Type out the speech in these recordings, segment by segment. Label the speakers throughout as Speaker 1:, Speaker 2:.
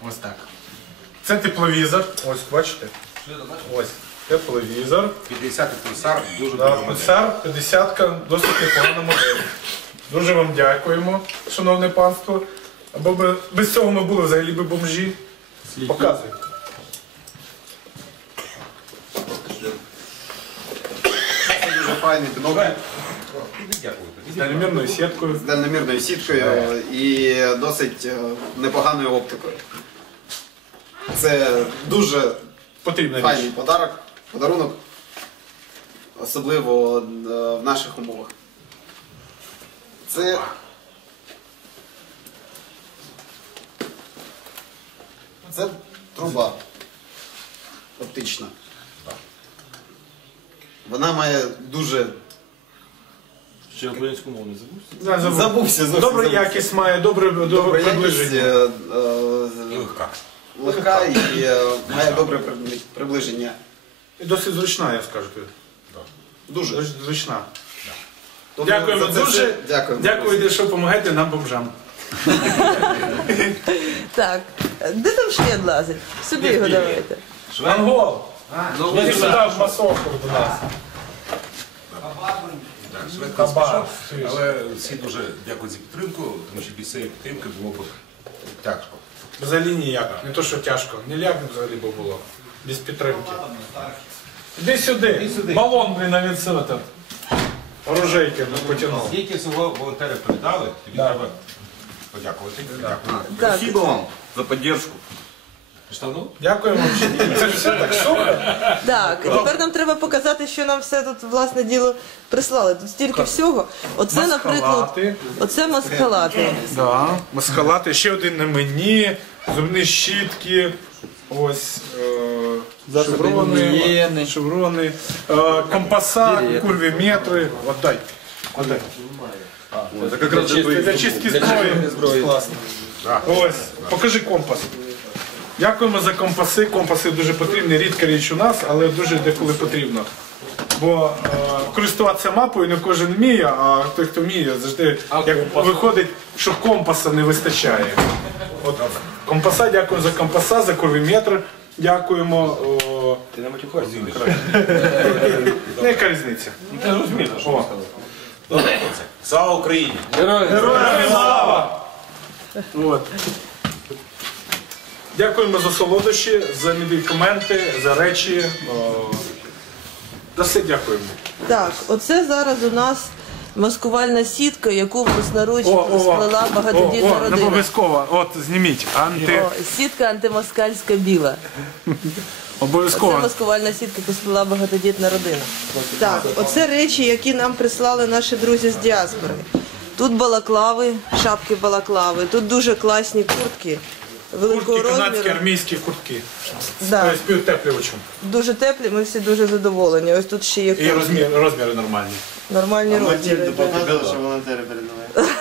Speaker 1: Ось так. Це тепловізор. Ось, бачите? Ось. Тепловізор.
Speaker 2: 50-й пульсар, дуже
Speaker 1: Да, пульсар 50-ка, досить непогана модель. Дуже вам дякуємо, шановне панство. Або без цього ми були взагалі би бомжі. Показуй.
Speaker 3: Це дуже файний бінокль
Speaker 1: З дальномірною сіткою.
Speaker 3: з дальномірною сіткою і досить непоганою оптикою. Це дуже
Speaker 1: Потрібна
Speaker 3: файний
Speaker 1: річ.
Speaker 3: подарунок, особливо в наших умовах. Це труба оптична. Вона має дуже...
Speaker 4: Ще українську мову не забувся?
Speaker 3: Забувся.
Speaker 1: Добра якість має, добре приближення.
Speaker 2: і легка.
Speaker 3: Легка і має добре приближення.
Speaker 1: І досить зручна, я скажу тобі.
Speaker 3: Дуже.
Speaker 1: Зручна.
Speaker 3: Тобто
Speaker 1: Дякуємо
Speaker 3: за це
Speaker 1: дуже.
Speaker 3: все дякуємо.
Speaker 1: Дякую, що допомагаєте нам бомжам.
Speaker 5: Так, де там швед лазить? Сюди його давайте.
Speaker 1: Ангол! Іди сюди в масовку до нас.
Speaker 2: Так, швидко спішов, але всі дуже дякують за підтримку, тому що без цієї підтримки було б тяжко.
Speaker 1: Взагалі ніяк. Не то, що тяжко. Ніяк взагалі б було. Без підтримки. Іди сюди. Балон, блін, навіть це там. Оружейки потягнув.
Speaker 2: Скільки всього волонтери передали, тобі треба подякувати. Дякую.
Speaker 5: Так,
Speaker 6: Спасибо вам за поддержку.
Speaker 2: Штану?
Speaker 1: Дякуємо вам. Це ж все так супер.
Speaker 5: так, і тепер нам треба показати, що нам все тут, власне діло, прислали. Тут стільки всього. Оце, наприклад,
Speaker 1: Маскалати.
Speaker 5: оце маскалати.
Speaker 1: Да. Маскалати. Ще один на мені. Зубні щітки. Ось. Шеврони. Компаса, курвіметри. Отдай. Отдай.
Speaker 6: Это как раз
Speaker 1: Для чистки зброї. Класно. Ось, покажи компас. Дякуємо за компаси. Компаси дуже потрібні, рідка річ у нас, але дуже деколи потрібно. Бо користуватися мапою не кожен вміє, а той, хто вміє, завжди як виходить, що компаса не вистачає. От, компаса, дякуємо за компаса, за курвіметр. Дякуємо.
Speaker 4: Ти не матюхайся.
Speaker 1: Ну, яка різниця?
Speaker 4: Ти розумієш, що
Speaker 1: О.
Speaker 2: Слава Україні!
Speaker 1: Героям слава! От. Дякуємо за солодощі, за медикаменти, за речі. За все дякуємо.
Speaker 5: Так, оце зараз у нас маскувальна сітка, яку власноруч сплела багатодітна
Speaker 1: не
Speaker 5: родина.
Speaker 1: обов'язково. От, зніміть.
Speaker 5: О, сітка антимоскальська біла. Це
Speaker 1: Обов'язково.
Speaker 5: маскувальна сітка, яку сплела багатодітна родина. Так, оце речі, які нам прислали наші друзі з діаспори. Тут балаклави, шапки балаклави, тут дуже класні куртки великого
Speaker 1: Куртки, канадські,
Speaker 5: розміру.
Speaker 1: армійські куртки.
Speaker 5: Да,
Speaker 1: З теплювачем.
Speaker 5: дуже теплі, ми всі дуже задоволені. Ось тут ще є
Speaker 1: І розміри нормальні.
Speaker 5: нормальні розміри.
Speaker 3: Показали, що волонтери передали.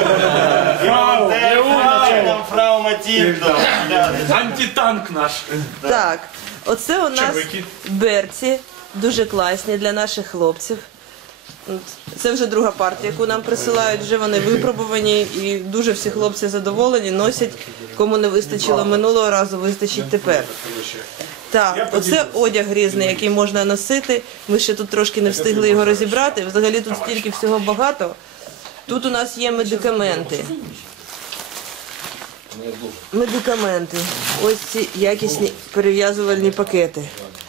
Speaker 6: Фрау Матильда.
Speaker 1: Антитанк наш.
Speaker 5: Так, оце у нас
Speaker 1: Чебики.
Speaker 5: берці, дуже класні для наших хлопців. Це вже друга партія, яку нам присилають, вже вони випробувані і дуже всі хлопці задоволені, носять, кому не вистачило минулого разу, вистачить тепер. Так, оце одяг різний, який можна носити. Ми ще тут трошки не встигли його розібрати. Взагалі тут стільки всього багато. Тут у нас є медикаменти. Медикаменти. Ось ці якісні перев'язувальні пакети.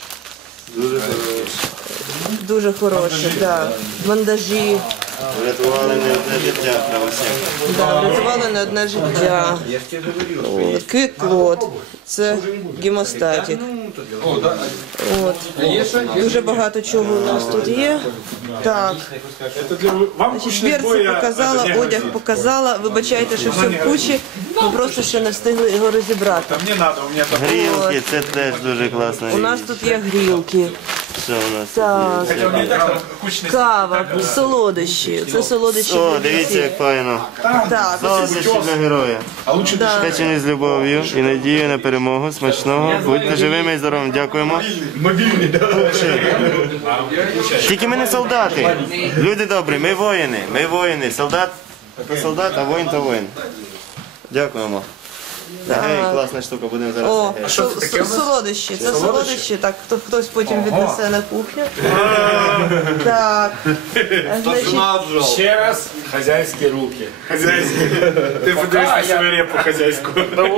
Speaker 5: Дуже хороші, так. Бандажі.
Speaker 6: Врятували не одне дитя правосектору.
Speaker 5: Да, врятували не одне життя. От, квіклот. Це гемостатик. От. Дуже багато чого у нас тут є. Так.
Speaker 1: Це для вам
Speaker 5: Берці показала, одяг показала. Вибачайте, що все в кучі. Ми просто ще не встигли його розібрати.
Speaker 1: Там не треба, у мене там.
Speaker 6: Грілки, це теж дуже класна
Speaker 5: У нас
Speaker 6: річ.
Speaker 5: тут є грілки.
Speaker 6: Що у нас?
Speaker 5: Так.
Speaker 1: Хоча мені так кучний.
Speaker 5: Кава, солодощі. Це солодощі.
Speaker 6: О,
Speaker 5: для
Speaker 6: дивіться,
Speaker 5: всіх.
Speaker 6: як файно.
Speaker 5: Так,
Speaker 6: Солодощі для героя.
Speaker 1: А лучше
Speaker 5: да.
Speaker 6: Печені з любов'ю і надією на перемогу. Смачного. Будьте живими і здоровими. Дякуємо.
Speaker 1: мобільний, да.
Speaker 6: Тільки ми не солдати. Люди добрі, ми воїни. Ми воїни. Солдат то солдат, а воїн то воїн. Дякуємо. Ей, класна штука, будемо зараз.
Speaker 5: О,
Speaker 6: Ей.
Speaker 1: що це таке у нас?
Speaker 5: солодощі. Це солодощі. Так, хтось потім віднесе на кухню. Так. Значить,
Speaker 4: Ще раз хазяйські руки.
Speaker 1: Ти подивись на свою репу хазяйську.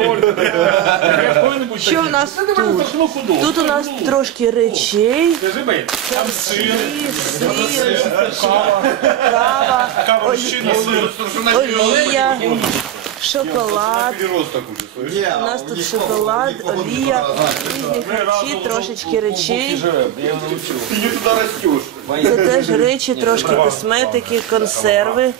Speaker 5: що в нас тут? Тут у нас трошки речей.
Speaker 1: Скажи мені, там сир,
Speaker 5: Сир, кава,
Speaker 1: кавовщина, сир.
Speaker 5: олія, шоколад. У нас тут шоколад, олія, різні харчі, трошечки речей. Це теж речі, трошки косметики, консерви.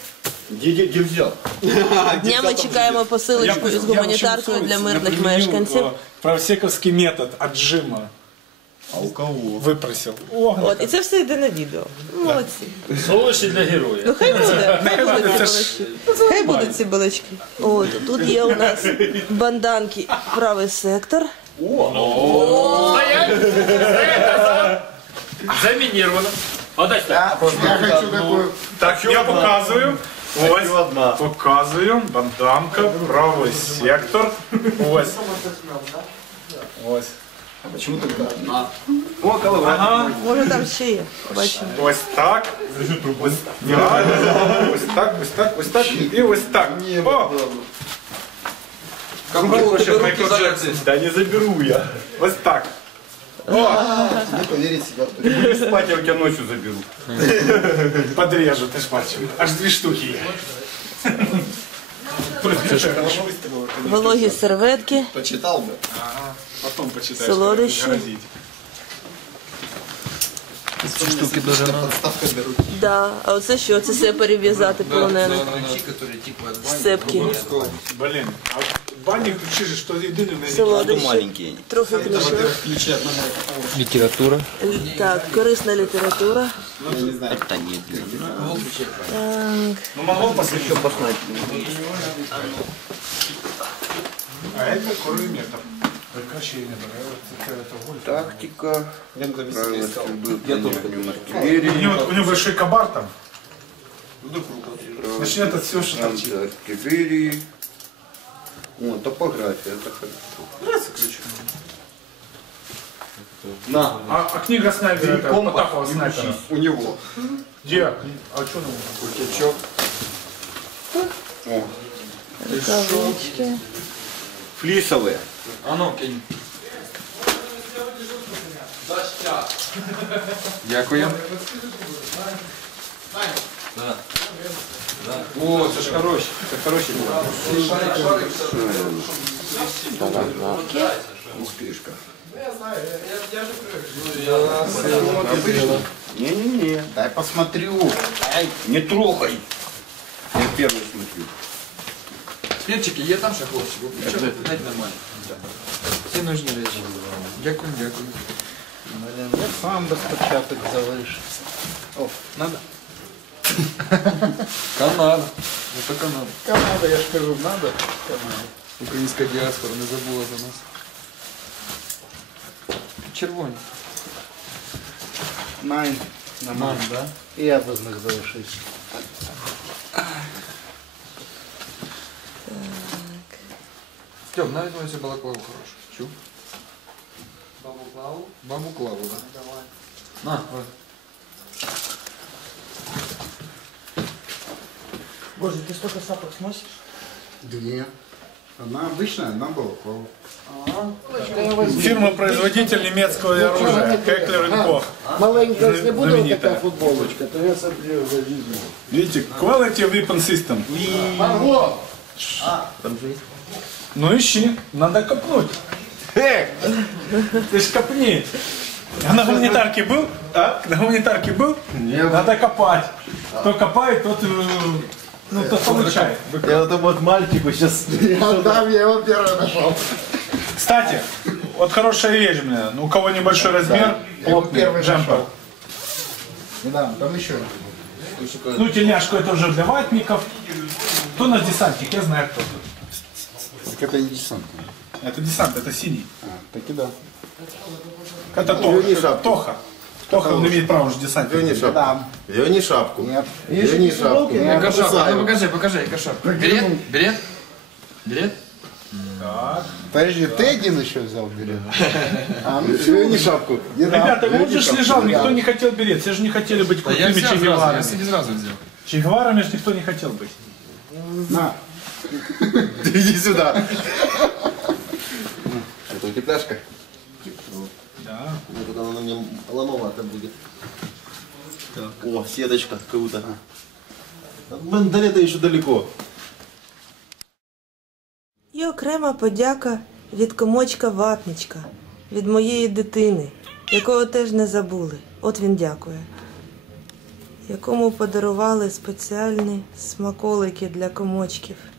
Speaker 5: Днями чекаємо посилочку із гуманітаркою для мирних мешканців.
Speaker 1: Правсековський метод отжима. А у кого? Випросив. О,
Speaker 5: От, і це все йде на відео. Молодці.
Speaker 4: Солодощі для героя.
Speaker 5: Ну хай буде, хай будуть ці балачки. Хай будуть ці балачки. От, тут є у нас банданки правий сектор.
Speaker 4: Замінировано. Отдай сюди.
Speaker 1: так, я показую. Ось, показую. Банданка, правий сектор. Ось. Ось.
Speaker 3: Почему только одна? О, коловрат.
Speaker 1: Ага.
Speaker 5: Може там ще є. Бачимо.
Speaker 1: Ось так. Ось так. Ось так, ось так, ось так. І ось так. О! Хоче Майкл Джексон.
Speaker 6: Та не заберу я.
Speaker 1: Ось так.
Speaker 3: Не поверить себя.
Speaker 6: Спать я у тебя ночью заберу.
Speaker 1: Подрежу, ти ж бачив. Аж 2 штуки є.
Speaker 5: Вологі серветки.
Speaker 3: Почитал бы.
Speaker 1: Потім почитаєш.
Speaker 5: Солодощі.
Speaker 1: Грозить.
Speaker 3: Подставка для руки.
Speaker 5: Да. А оце що? Це все перев'язати полонених. Сцепки.
Speaker 1: Блін, а в бані ключі ж, що єдине в неї.
Speaker 5: Солодощі. Трохи книжок.
Speaker 3: Ключи одному.
Speaker 7: Література.
Speaker 5: Так, корисна література.
Speaker 3: Не знаю.
Speaker 5: Так.
Speaker 1: Ну могло посвятить. А это куры метр. Краще не бере.
Speaker 6: Тактика. Правила стрельбы. Я
Speaker 1: У него большой кабар там. Начнет от всего, что торчит.
Speaker 6: Артиллерии. О, топография, это хорошо.
Speaker 1: Нравится ключ.
Speaker 6: На.
Speaker 1: А книга снайпера, это Потапова снайпера.
Speaker 3: У него.
Speaker 1: Где? А что нам?
Speaker 3: Культячок.
Speaker 6: О,
Speaker 5: Рукавички.
Speaker 6: флисовые.
Speaker 7: А ну, кинь. Дякую. О, це ж хороші. Це хороші були.
Speaker 6: Успешка. Не-не-не.
Speaker 3: Дай посмотрю.
Speaker 6: Ай, не трогай. Я первый смотрю.
Speaker 7: Перчики є там ще, хлопці? Дайте нормально. Всі нужні речі. Дякую, дякую.
Speaker 3: Я сам без початок залиш. О, надо.
Speaker 7: Канада. Це Канада.
Speaker 3: Канада, я ж кажу, надо.
Speaker 7: Українська діаспора не забула за нас. Червоні.
Speaker 3: Найн.
Speaker 7: Мам, да?
Speaker 3: І я без них залишився.
Speaker 7: Тьом, навіть мою балаклаву хорошу. Чув? Бабу-клаву? Бабу-клаву, да. Давай. На, давай.
Speaker 5: Боже, ты столько сапог сносишь?
Speaker 3: Две. Одна обычная, одна балаклава.
Speaker 1: Фирма-производитель немецкого оружия. Хеклер и Кох.
Speaker 8: Маленькая, если буду вот
Speaker 1: Знаменитая.
Speaker 8: такая футболочка, то я собью за жизнь.
Speaker 1: Видите, Quality Weapon System. Ну ищи, надо копнуть. Ты ж копни. А на гуманитарке был? А? На гуманитарке был? Нет. Надо копать. Кто копает, тот, тот получает.
Speaker 6: Я вот вот мальчику сейчас...
Speaker 8: Там я его первый нашел.
Speaker 1: Кстати, вот хорошая вещь, блин. У кого небольшой размер, плотный
Speaker 8: первый
Speaker 1: джемпер.
Speaker 8: Да, там еще.
Speaker 1: Ну, тельняшку это уже для ватников. Кто у нас десантник? Я знаю кто.
Speaker 3: Так это не десант.
Speaker 1: Это десант, это синий.
Speaker 3: Так и да.
Speaker 1: Это Тоха. Тоха. Тоха, он имеет право уже десантник.
Speaker 6: Верни шапку.
Speaker 3: Да.
Speaker 6: Верни шапку.
Speaker 3: Нет.
Speaker 6: Верни шапку.
Speaker 7: Яка шапка? Ну покажи, яка шапка. Берет? Берет? Берет?
Speaker 1: Так.
Speaker 8: Подожди, ты один еще взял берет? А, ну все.
Speaker 6: Не шапку.
Speaker 1: Ребята, вот же ж лежал, никто не хотел берет. Все же не хотели быть
Speaker 7: Да я
Speaker 1: крутыми
Speaker 7: взял сразу, я
Speaker 1: чегеварами.
Speaker 7: себе сразу взял.
Speaker 1: Чегеварами же никто не хотел быть.
Speaker 8: На.
Speaker 6: Иди сюда. Это утепляшка?
Speaker 1: Да.
Speaker 6: Вот она мне ломовато будет. О, сеточка, круто. Блин, до лета еще далеко.
Speaker 5: І окрема подяка від комочка Ватничка, від моєї дитини, якого теж не забули. От він дякує. Якому подарували спеціальні смаколики для комочків.